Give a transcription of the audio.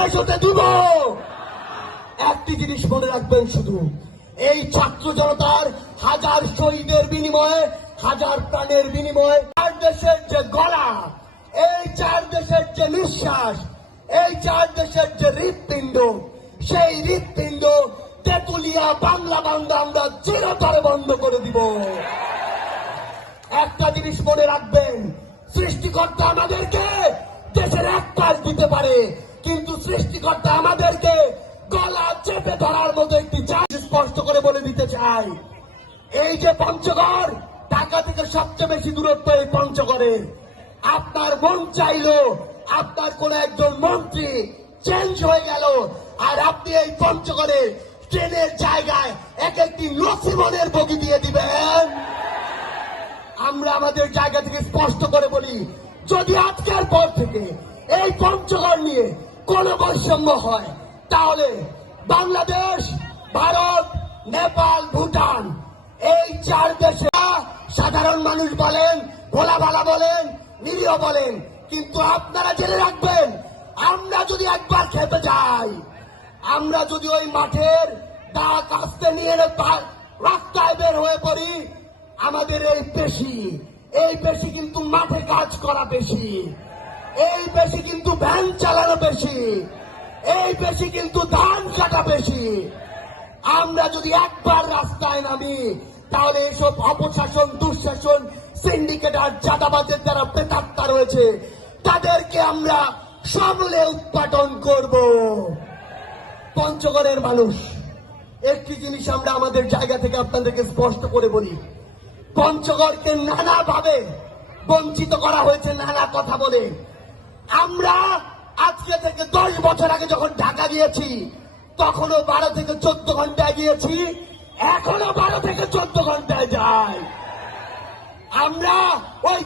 শেষ হতে দিব। একটি জিনিস মনে রাখবেন, শুধু এই ছাত্র জনতার হাজার শহীদের বিনিময়ে, হাজার প্রাণের বিনিময়ে চার দেশের যে গলা, এই চার দেশের যে নিঃশ্বাস, এই চার দেশের যে হৃৎপিণ্ড, সেই হৃৎপিণ্ড তেতুলিয়া বাংলা বাংলা আমরা চিরতরে বন্ধ করে দিব। একটা জিনিস মনে রাখবেন, সৃষ্টিকর্তা আমাদেরকে দেশের এক পাশ দিতে পারে, কিন্তু সৃষ্টিকর্তা আমাদেরকে গলা চেপে ধরার মতো একটি স্পষ্ট করে বলে দিতে চাই। এই যে পঞ্চগড়, ঢাকা থেকে সবচেয়ে বেশি দূরত্ব এই পঞ্চগড়ের। আপনার মন চাইলো আপনার কোন একজন মন্ত্রী চেঞ্জ হয়ে গেল, আর আপনি এই পঞ্চগড়ে ট্রেনের জায়গায় এক একটি নসিমনের বগি দিয়ে দিবেন। আমরা আমাদের জায়গা থেকে স্পষ্ট করে বলি, যদি আজকের পর থেকে এই পঞ্চগড় নিয়ে কোন বৈষম্য হয়, তাহলে বাংলাদেশ, ভারত, নেপাল, ভুটান, এই চার দেশে সাধারণ মানুষ বলেন, ভোলাভালা বলেন, নিরীহ বলেন, কিন্তু আপনারা জেনে রাখবেন, আমরা যদি একবার খেতে যাই, আমরা যদি ওই মাঠের দা কাস্তে নিয়ে রাস্তায় বের হয়ে পড়ি, আমাদের এই পেশি কিন্তু মাঠে কাজ করা পেশি, এই পেশি কিন্তু ভ্যান চালানো পেশি, এই পেশি কিন্তু ধান কাটা পেশি। আমরা যদি একবার রাস্তায় নামি, তাহলে এসব অপশাসন, দুঃশাসন, সিন্ডিকেট আর চাঁদাবাজের যারা প্রেতাত্মা রয়েছে, তাদেরকে আমরা সমূলে উৎপাদন করব। পঞ্চগড়ের মানুষ, একটি জিনিস আমরা আমাদের জায়গা থেকে আপনাদেরকে স্পষ্ট করে বলি, পঞ্চগড়কে নানাভাবে বঞ্চিত করা হয়েছে, নানা কথা বলে। আমরা আজকে থেকে 10 বছর আগে যখন ঢাকা গিয়েছি, তখনও 12 থেকে 14 ঘন্টায় গিয়েছি, এখনো 12 থেকে 14 ঘন্টায় যাই। আমরা ওই